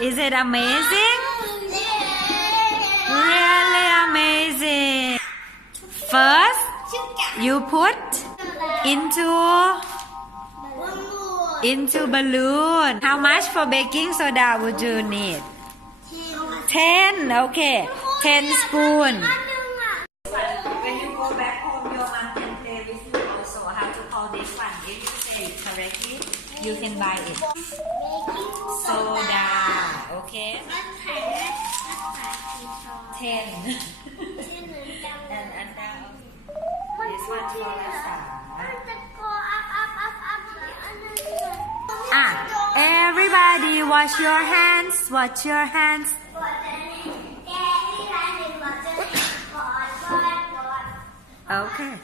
Is it amazing? Really amazing. First, you put into balloon. How much for baking soda would you need? 10. Okay. 10 spoon. When you go back home, your mom can play with you also how to call this one. If you say it correctly, you can buy it. Soda. Okay. 10. And now this one for Lasa. Everybody wash your hands. Wash your hands. Okay.